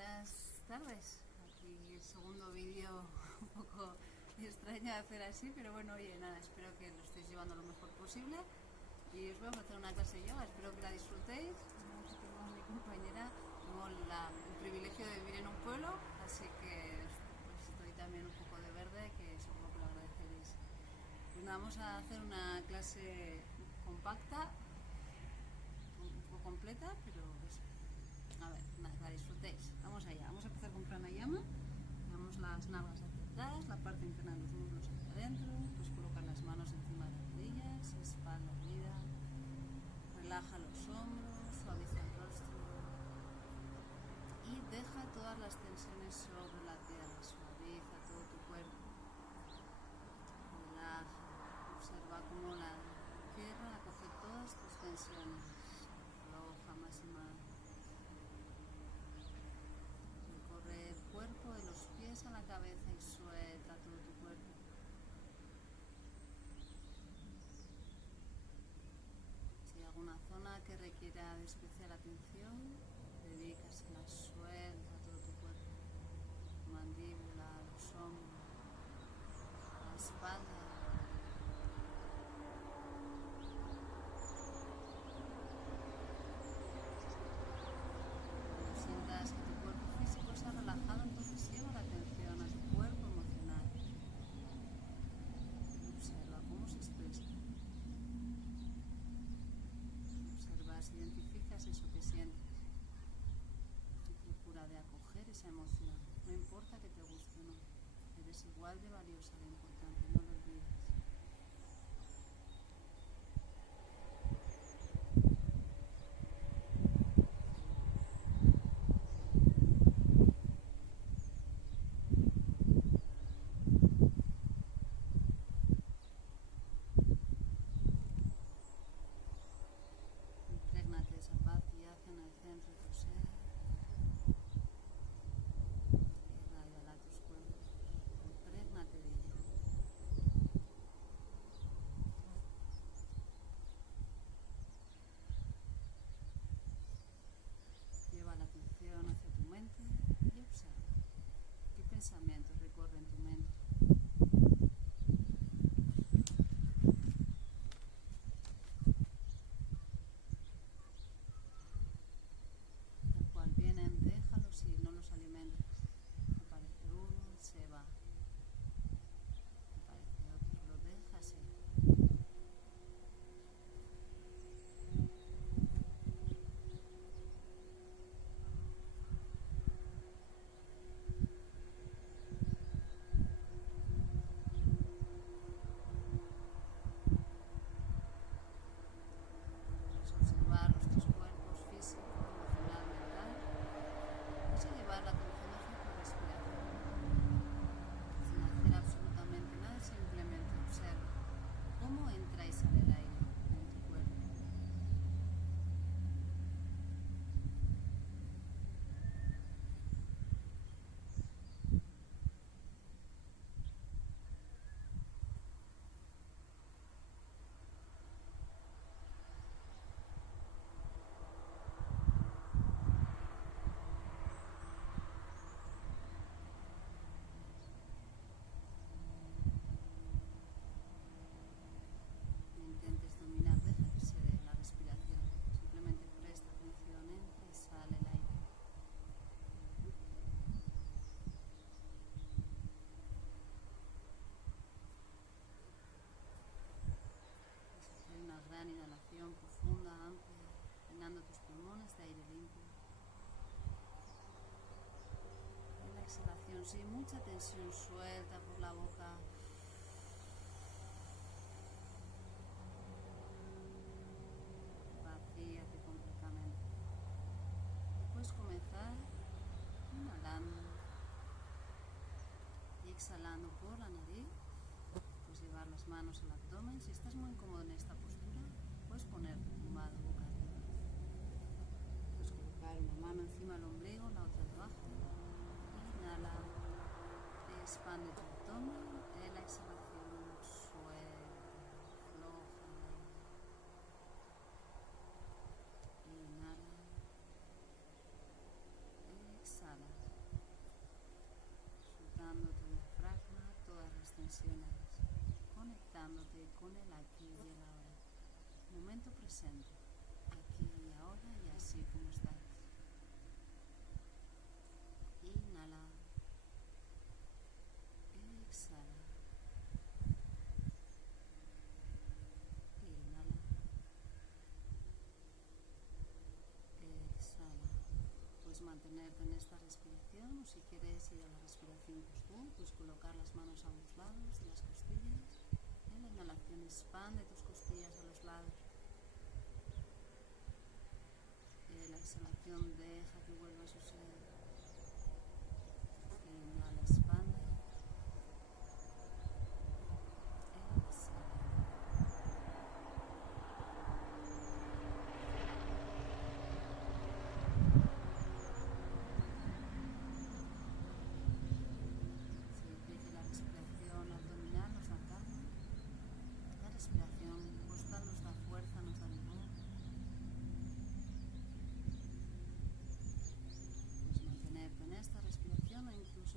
buenas tardes. Aquí el segundo vídeo un poco extraño de hacer así, pero bueno, oye, nada, espero que lo estéis llevando lo mejor posible. Y os voy a ofrecer una clase de yoga, espero que la disfrutéis. Aquí tengo a mi compañera, tengo el privilegio de vivir en un pueblo, así que pues, estoy también un poco de verde, que supongo que lo agradeceréis. Pues nada, vamos a hacer una clase compacta, un poco completa, pero eso. A ver, nada, la disfrutéis. Vamos allá, vamos a empezar con pranayama. Llevamos las nalgas hacia atrás, la parte interna de los muslos hacia adentro. Pues colocar las manos encima de las rodillas, espalda erguida. Relaja los hombros, suaviza el rostro. Y deja todas las tensiones sobre la tierra, suaviza todo tu cuerpo. Relaja, observa cómo la tierra acoge todas tus tensiones. Afloja más y más. Recorre el cuerpo de los pies a la cabeza y suelta todo tu cuerpo. Si hay alguna zona que requiera de especial atención, dedícasela, suelta todo tu cuerpo. Mandíbula, los hombros, la espalda. Cuando sientas que tu cuerpo físico se ha relajado, entonces lleva la atención a tu cuerpo emocional. Observa cómo se expresa. Observas, identificas eso que sientes. Y procura de acoger esa emoción. No importa que te guste o no. Eres igual de valiosa, de importante, no lo olvides. Imprégnate esa paz y haz en el centro de tu ser. Irradiala a tus cuerpos. Imprégnate de ello. Lleva la atención hacia tu mente y observa qué pensamientos recorren tu mente. Tal cual vienen, déjalos y no los alimentes. Aparece uno y se va. Aparece otro, lo dejas ir. Puedes observar tus cuerpos físico, emocional, mental. Vas a llevar la atención hacia tu respiración. Sin hacer absolutamente nada, simplemente observa cómo entra y sale el aire en tu cuerpo. No intentes dominar, deja que se dé la respiración. Simplemente presta atención, entra y sale el aire. Vas a hacer una gran inhalación profunda, amplia, llenando tus pulmones de aire limpio. En la exhalación, sin mucha tensión, suelta por la boca. Vacíate completamente. Puedes comenzar inhalando y exhalando por la nariz. Puedes llevar las manos al abdomen. Si estás muy incómodo en esta postura, puedes ponerte tumbado boca arriba. Puedes colocar una mano encima del ombligo, la otra debajo. Inhala, expande tu abdomen. En la exhalación, suelta, afloja el aire. Inhala, exhala. conectándote con el aquí y el ahora, momento presente, aquí y ahora y así como estás. Inhala, exhala, inhala, exhala. Puedes mantenerte en esta respiración o si quieres ir a la respiración costal, pues colocar las manos a ambos lados de las costillas. En la inhalación expande tus costillas a los lados. En la exhalación deja que vuelva a suceder. Inhala, expande.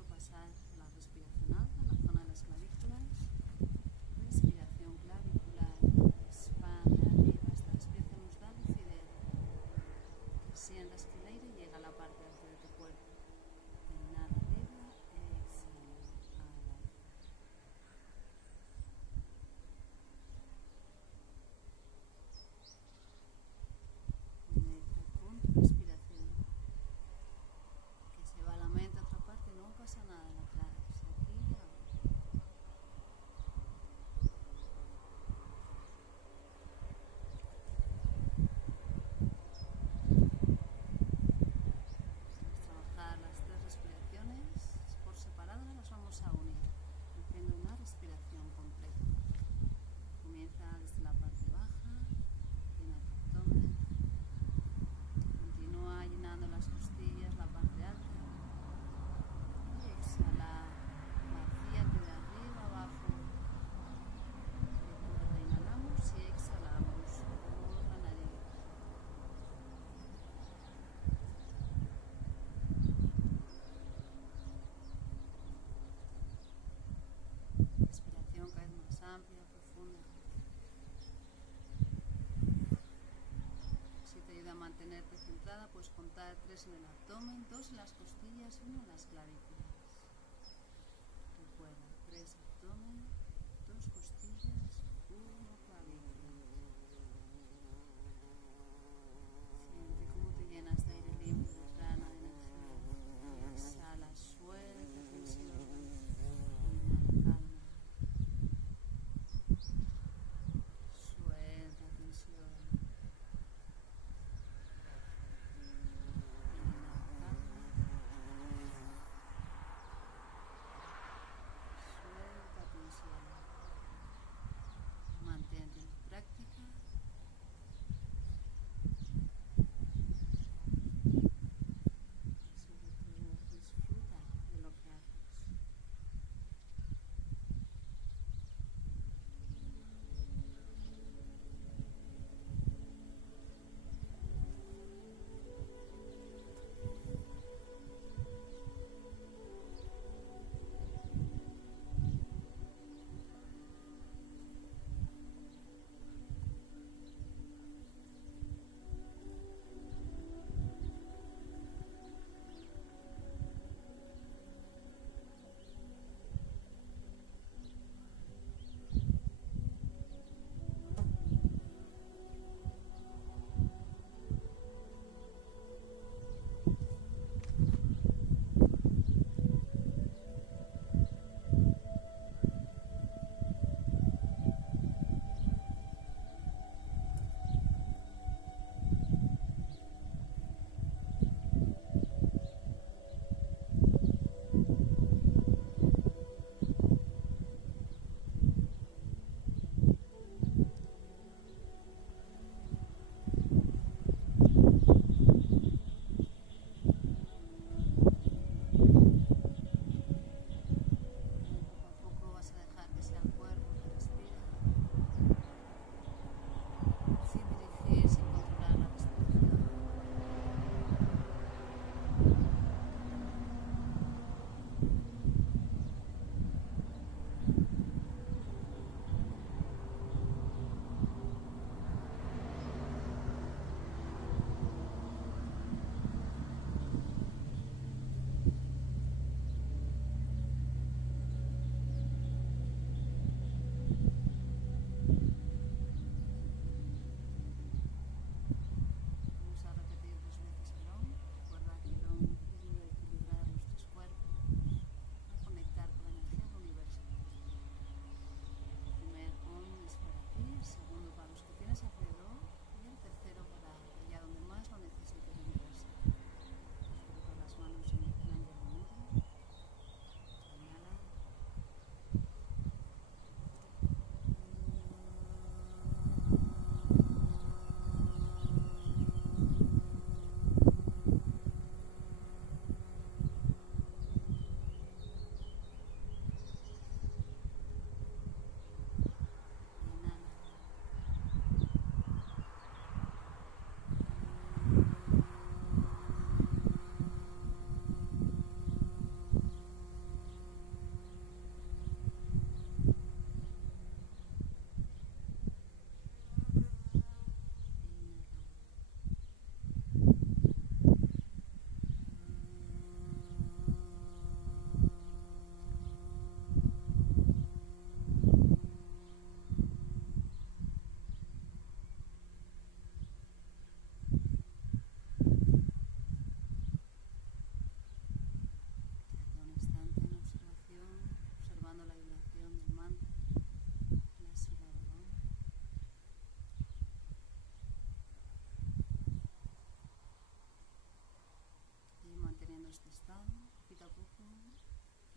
Pasar a la respiración alta en la zona de las clavículas, respiración clavicular, expande arriba, esta respiración nos da lucidez, que sientas que el aire llega a la parte alta de tu cuerpo, inhala arriba, exhala abajo. Conecta con tu respiración, que se va la mente a otra parte, no pasa nada, la traes aquí y ahora. Vamos a trabajar las tres respiraciones por separado, las vamos a unir, haciendo una respiración completa. Comienza desde la parte baja, llena tu abdomen, continúa llenando las costillas, la parte alta. Y exhala, vacíate de arriba abajo. Recuerda, inhalamos y exhalamos por la nariz. Respiración cada vez más amplia, profunda. Si te ayuda a mantenerte centrada, puedes contar 3 en el abdomen, 2 en las costillas y 1 en las clavículas. Recuerda, 3 abdomen, 2 costillas, 1 clavículas. Siente cómo te llenas de aire limpio, de prana, de energía. Y exhala, suelta tensión. Inhala, calma. Suelta tensión. Mantén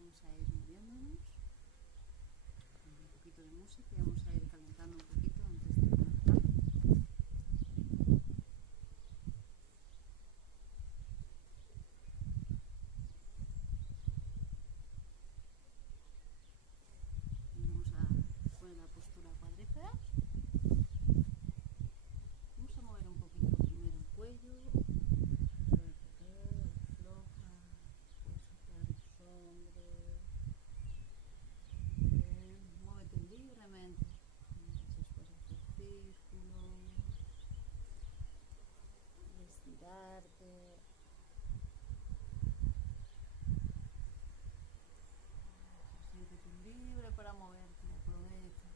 vamos a ir moviéndonos con un poquito de música y vamos a ir calentando un poquito antes de conectar. Vamos a poner la postura cuadríceps. Vamos a mover un poquito primero el cuello. Muévete libremente, después hacer círculos, estirarte. Siéntete libre para moverte, aprovecha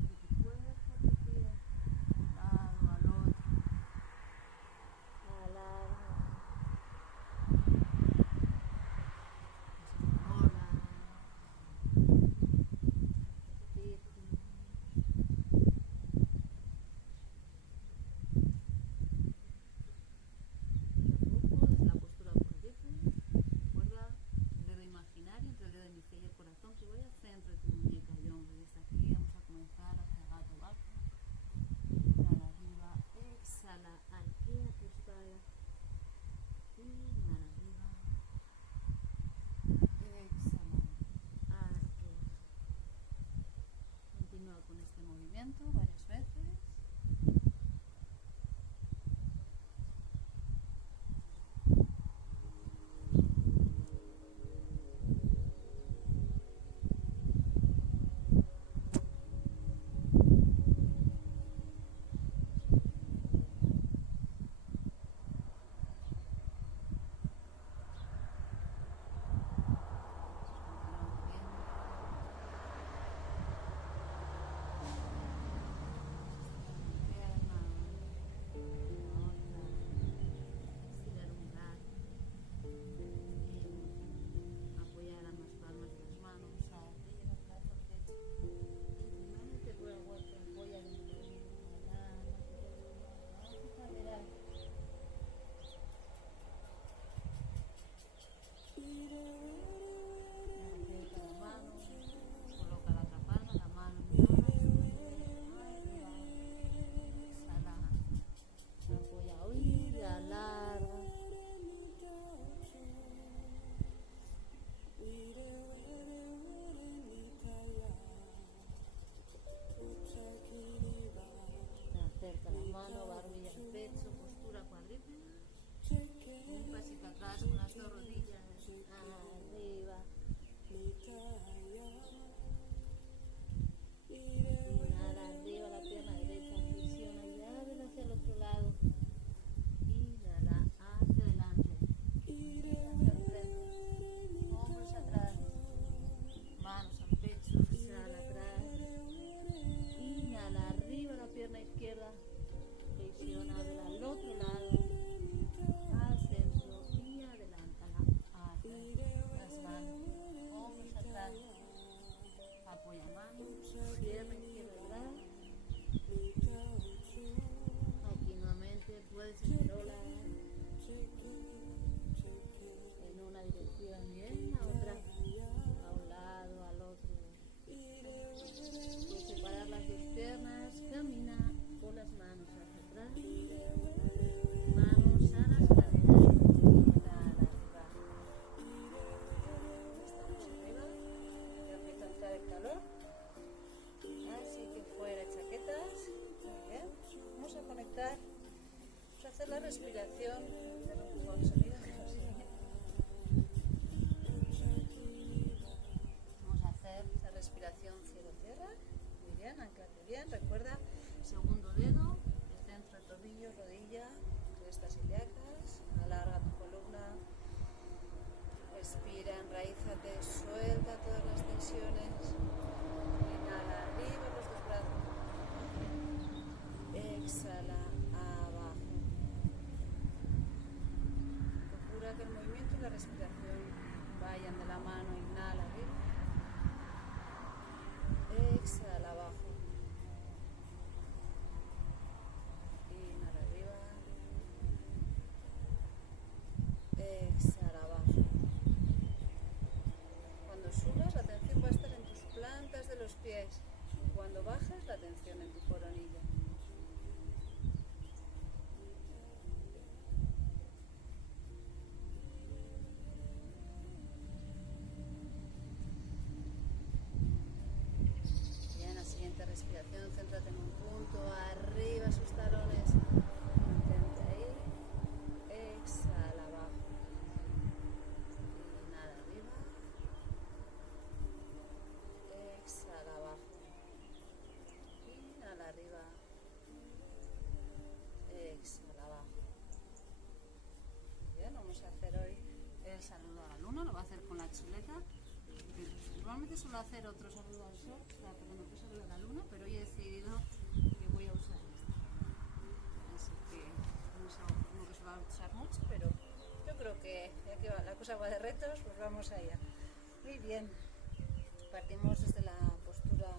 lo que tu cuerpo te pide, de un lado al otro. Alarga. Entre el dedo índice y el corazón, que voy al centro de tu muñeca y hombro. Desde aquí vamos a comenzar a hacer gato bajo. Inhala arriba, exhala, arquea tu espalda. Inhala arriba, exhala, arquea. Continúa con este movimiento varias veces. Acerca la mano, barbilla al pecho, postura cuadríceps. Un pasito atrás con las dos rodillas arriba. Inhala arriba la pierna derecha, flexiona y ábrela hacia el otro lado. Inhala hacia adelante, hacia el frente, hombros atrás, manos al pecho, exhala atrás. Inhala arriba la pierna izquierda, flexiona, ábrela al otro lado, al centro y adelántala hacia las manos, hombros atrás, apoya manos, pierna izquierda atrás. Aquí nuevamente puedes escarolar en una dirección y en la otra, a un lado, al otro. Puedes separar las dos piernas, camina con las manos hacia atrás, manos a las caderas, inhala arriba. Estamos arriba, ya empieza a entrar el calor, así que fuera chaquetas. Muy bien, vamos a conectar, vamos a hacer la respiración, ya no pongo el sonido, vamos a hacer esa respiración cielo-tierra. Muy bien, anclate bien, recuerda, segundo dedo, el centro del tobillo, rodilla, crestas ilíacas, alarga tu columna, respira, enraízate, suelta todas las tensiones, inhala arriba los dos brazos, exhala abajo. Procura que el movimiento y la respiración vayan de la mano, inhala arriba, exhala abajo, inhala arriba, exhala abajo. saludo a la luna, lo va a hacer con la chuleta. Normalmente suelo hacer otro saludo al sol, perdón, otro saludo a la luna, pero hoy he decidido que voy a usar este. Así que no es algo como que se va a usar mucho, pero yo creo que ya que la cosa va de retos, pues vamos allá. Muy bien, partimos desde la postura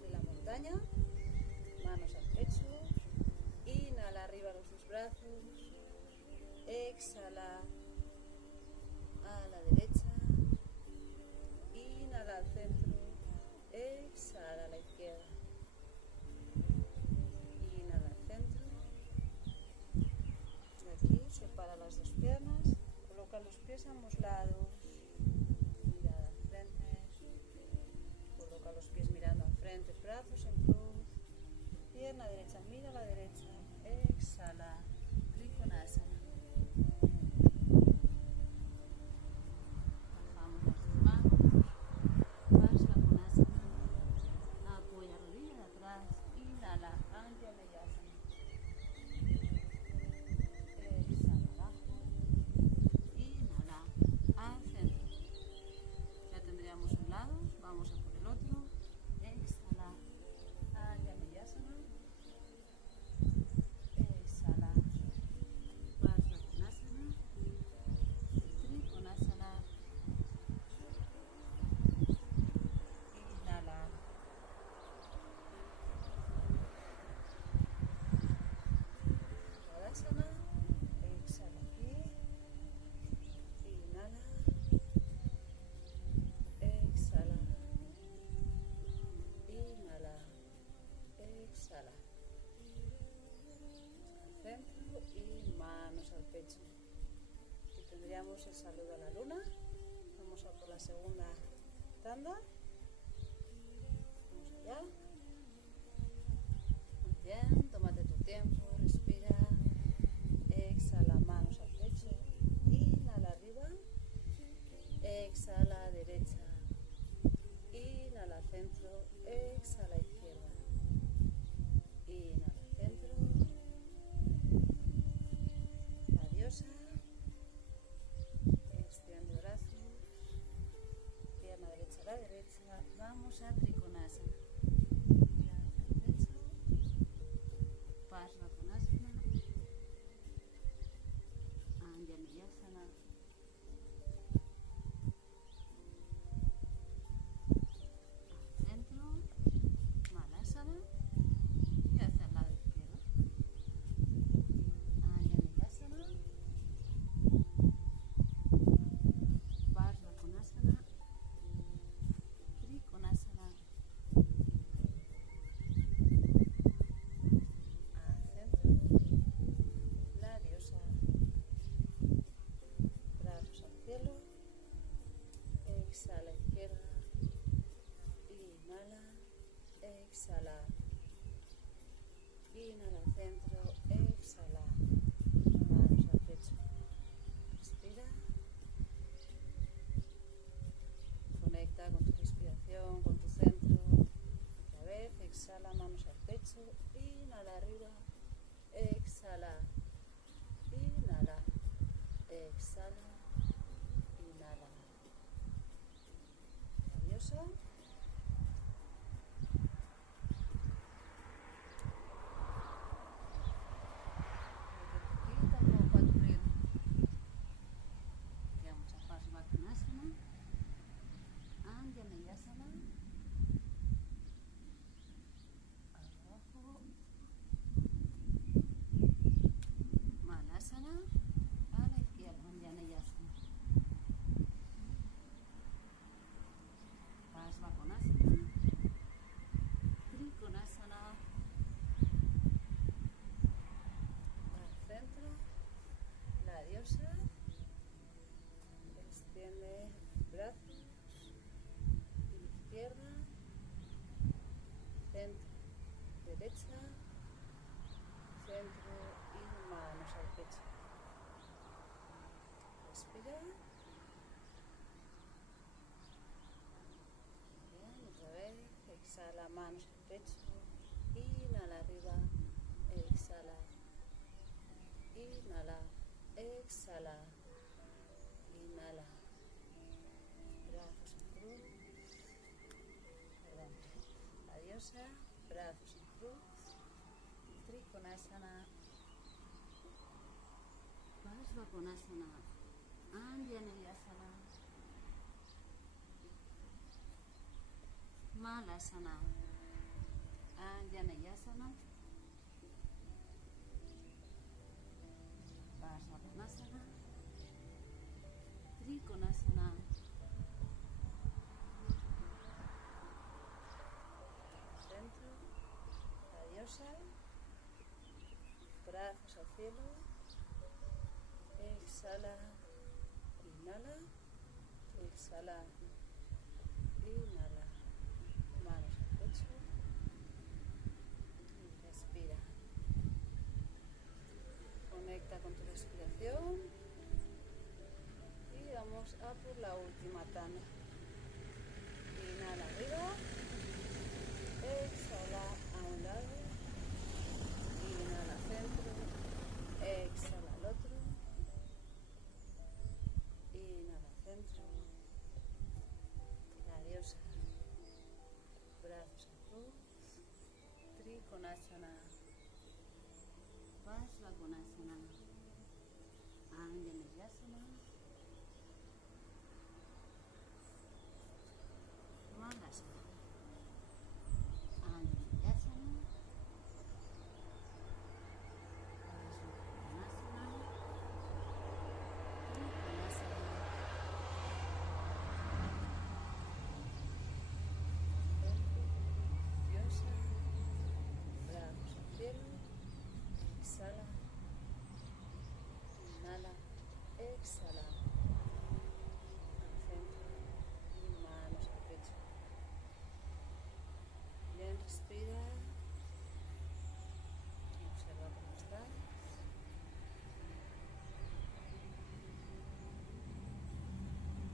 de la montaña, manos al pecho, inhala arriba los dos brazos, exhala a la derecha, inhala al centro, exhala a la izquierda, inhala al centro, de aquí separa las dos piernas, coloca los pies a ambos lados, mirada al frente, coloca los pies mirando al frente, brazos en cruz, pierna derecha, mira a la derecha, exhala, Trikonasana. Bajamos las dos manos, Parsvakonasana, apoya rodilla de atrás, inhala, Anjaneyasana, exhala abajo, inhala, al centro. Ya tendríamos un lado, vamos a por el otro, exhala, Anjaneyasana, exhala, Parsvakonasana, Trikonasana, inhala, Tadasana, exhala aquí, inhala, exhala, inhala, exhala, al centro y manos al pecho. Aquí tendríamos el saludo a la luna. Vamos a por la segunda tanda. Vamos allá. Muy bien, tómate tu tiempo, respira, exhala, manos al pecho, inhala arriba, exhala derecha, inhala centro, exhala izquierda, inhala centro, la diosa, extiende brazos, pierna derecha a la derecha, vamos a Trikonasana. Parsvakonasana, Anjaneyasana, al centro, Malasana y hacia el lado izquierdo, Anjaneyasana, Parsvakonasana, Trikonasana, al centro, la diosa, brazos al cielo, exhala izquierda, inhala, exhala, inhala al centro, exhala, manos al pecho, respira, conecta con tu respiración, con tu centro, otra vez, exhala, manos al pecho, inhala arriba, exhala, inhala, exhala, inhala, la diosa, poquito a poco a tu ritmo. Vamos a Parsvakonasana, Anjaneyasana, abajo, Malasana, a la izquierda, Anjaneyasana, Parsvakonasana, Trikonasana, al centro, la diosa, extiende brazos, izquierda, centro, derecha, centro y manos al pecho. Respira. Bien, otra vez, exhala, manos al pecho, inhala arriba, exhala, inhala, exhala, inhala. inhala, brazos en cruz, perdón, la diosa, brazos en cruz, Trikonasana, Parsvakonasana, Anjaneyasana, Malasana, Anjaneyasana, Parsvakonasana, Trikonasana, centro, la diosa, brazos al cielo, exhala, inhala, exhala, inhala, manos al pecho y respira. Conecta con tu respiración y vamos a por la última tanda. Inhala arriba, exhala a un lado, inhala centro, exhala al otro, inhala centro, la diosa, brazos en cruz, Trikonasana, Parsvakonasana, Anjaneyasana, Malasana, Anjaneyasana, Parsvakonasana, Trikonasana, diosa, brazos al cielo, exhala, inhala, exhala, al centro y manos al pecho. Bien, respira, observa cómo estás.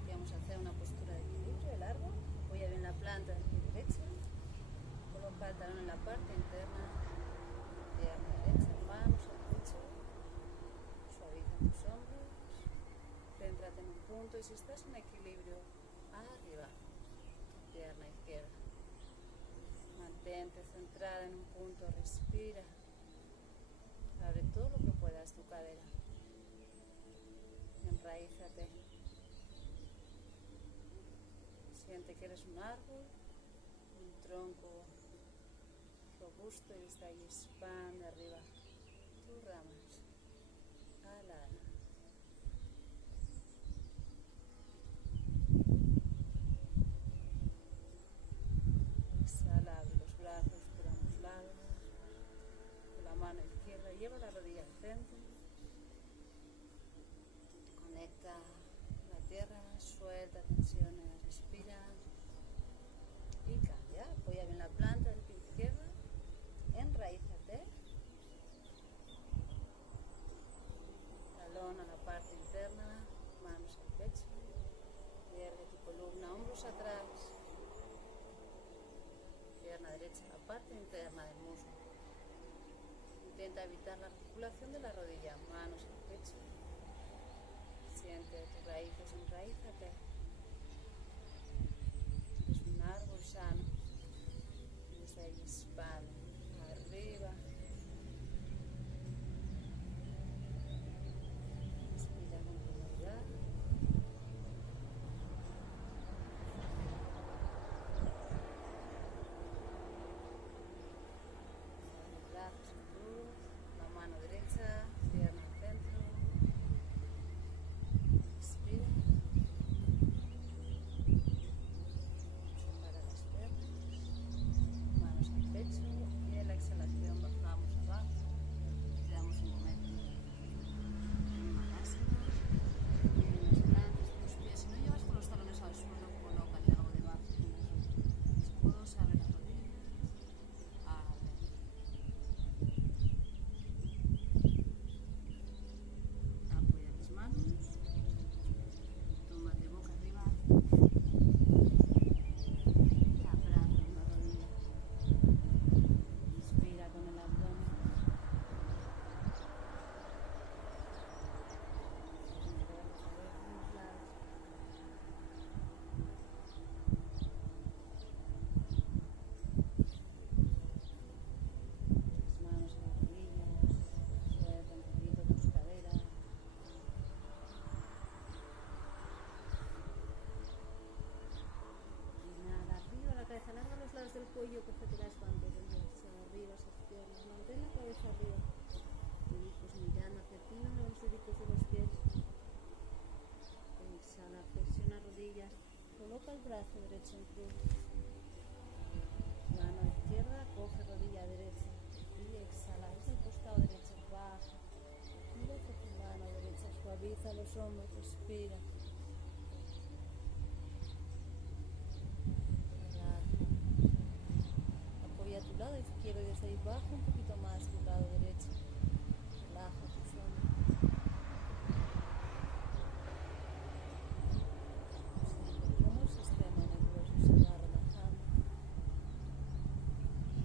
Vamos a hacer una postura de equilibrio largo. Apoya bien la planta del pie derecho. Coloca el talón en la parte interna. Pierna derecha, manos al pecho. Suaviza tus hombros. Céntrate en un punto y si estás en equilibrio, arriba. Pierna izquierda. Mantente centrada en un punto. Respira. Abre todo lo que puedas tu cadera. Enraízate. Siente que eres un árbol, un tronco robusto y desde ahí expande arriba tus ramas. Ala. Exhala, abre los brazos por ambos lados. Con la mano izquierda lleva la rodilla al centro. Conecta la tierra, suelta tensiones, respira y cambia. Apoya bien la planta del pie izquierdo, enraízate, talón a la parte interna, manos al pecho, pierde tu columna, hombros atrás, pierna derecha a la parte interna del muslo. Intenta evitar la articulación de la rodilla, manos al pecho. Siente tus raíces, enraízate. Es un árbol sano. Y desde ahí expande. Arriba. Respira con claridad. Los brazos en cruz. La mano derecha. Pierna al centro. Respira. Separa las piernas. Manos al pecho. deditos de los pies. Exhala, flexiona rodillas. Coloca el brazo derecho en cruz. Mano izquierda, coge rodilla derecha. Y exhala, desde el costado derecho, baja. Mira hacia tu mano derecha, suaviza los hombros, respira. Apoya tu lado izquierdo y desde ahí baja un poquito más tu lado derecho. Relaja tus hombros. Siente cómo el sistema nervioso se va relajando.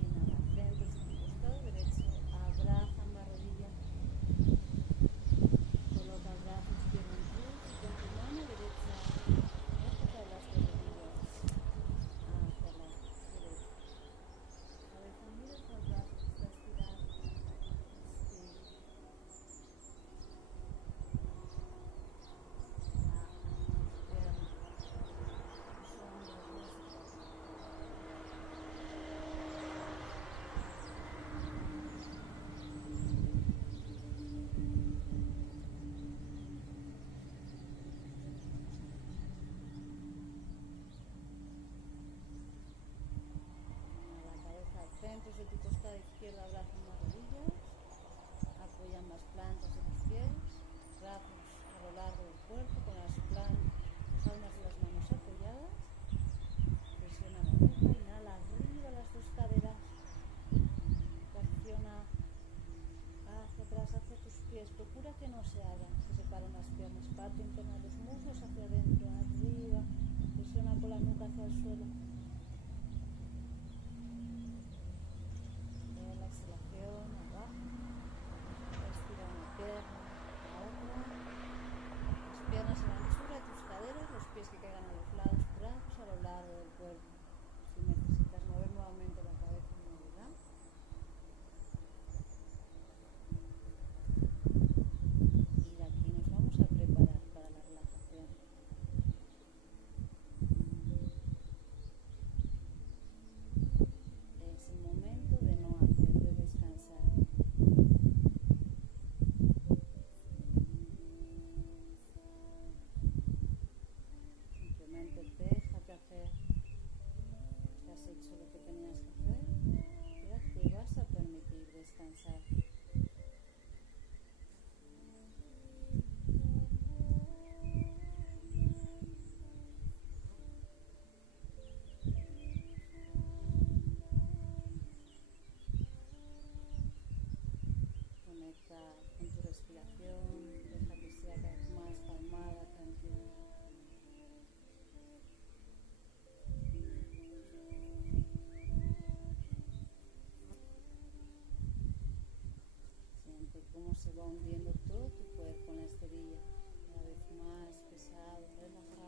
Inhala, frente hacia tu costado derecho. Abraza ambas rodillas. Coloca el brazo izquierdo en cruz y con tu mano derecha deja las dos rodillas hacia la derecha. Cabeza mira hacia el brazo que está estirado. Respira. Centros de tu costado izquierdo, abraza las rodillas, apoya ambas plantas de los pies, brazos a lo largo del cuerpo con las palmas de las manos apoyadas, presiona la nuca, inhala arriba las dos caderas, tracciona hacia atrás, hacia tus pies, procura que no se abran, se separan las piernas, parte interna de los muslos hacia adentro, arriba, presiona con la nuca hacia el suelo. Exhalación, abajo, respira una pierna, la otra, las piernas a la anchura de tus caderas, los pies que caigan a los lados, brazos a lo largo del cuerpo. Si necesitas mover nuevamente la cabeza, moverá. Y de aquí nos vamos a preparar para la relajación. Es el momento de no hacer, de descansar. Simplemente déjate hacer. Ya has hecho lo que tenías que hacer. Ya te vas a permitir descansar. Conecta con tu respiración, deja que sea cada vez más calmada, tranquila. Siente cómo se va hundiendo todo tu cuerpo en la esterilla, cada vez más pesado, relajado.